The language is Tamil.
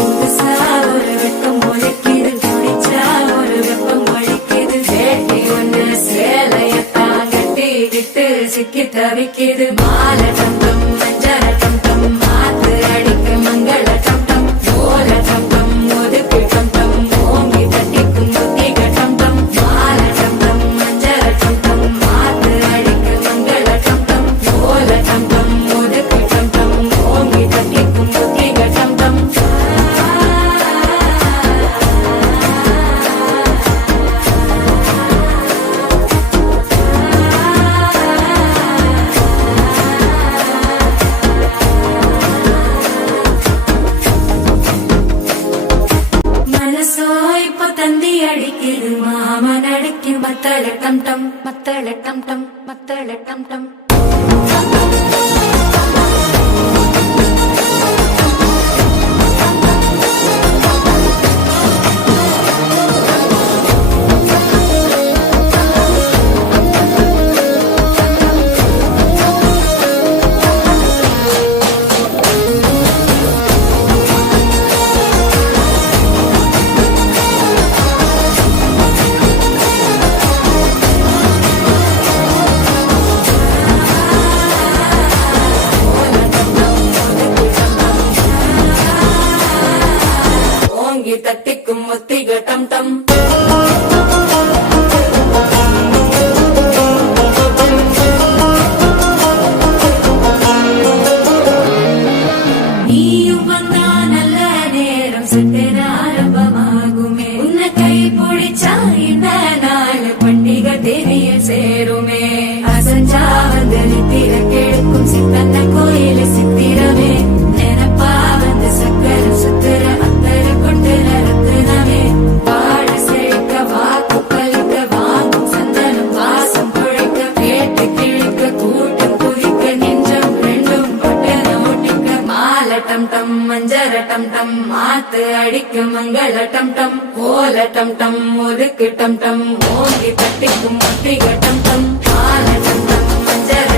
புதுசா ஒரு வெப்பம் ஒழிக்குது, துடிச்சா ஒரு வெப்பம் ஒழிக்குது. வேட்டி ஒண்ணு சேலையத்தான் கட்டிக்கிட்டு சிக்கி தவிக்குது. மாலை டம்டம் மஞ்சள டம்டம் மாத்து அடிக்க மங்கள டம்டம் ஓல டம்டம் ஒதுக்கு டம்டம் ஓங்கி தட்டிக்கும் புத்திக டம்டம். மாலை டம்டம் மஞ்சள டம்டம் மாத்து அடிக்க மங்கள டம்டம் ஓல டம்டம் ஒதுக்கு டம்டம் ஓங்கி தட்டிக்கும் புத்திக டம்டம். மனசோ இப்ப தந்தி அடிக்குது, மாமன் அடிக்கு மத்தள டம்டம் மத்தள டம்டம் மத்தள டம்டம். ஓங்கி தட்டிக்கும் ஒத்திக டம்டம். நீயும் வந்தா நல்ல நேரம் சித்திர ஆரம்பமாகுமே. உன்னை கை பிடிச்சா இந்த நாள் பண்டிகை தேதிய சேருமே. அசஞ்சா வந்து நித்திர கெடுக்கும் சித்தன்ன கோயில சித்திரமே. நினைப்பா வந்து சக்கர சுத்திர அத்தர கொண்டு ரத்தினமே. பாட செழிக்க வாக்கு பலிக்க வாங்கும் சந்தனம் வாசம் குழைக்க கேட்டு கிழிக்க கூட்டம் குதிக்க நெஞ்சம் ரெண்டும் பட்டன ஒட்டிக்க. மாலை டம்டம் மஞ்சர டம்டம் மாத்து அடிக்க மங்கள டம்டம் ஓல டம்டம் ஒதுக்கு டம்டம் ஓங்கி தட்டிக்கும் ஒத்திக டம்டம். மாலை டம்டம் மஞ்சர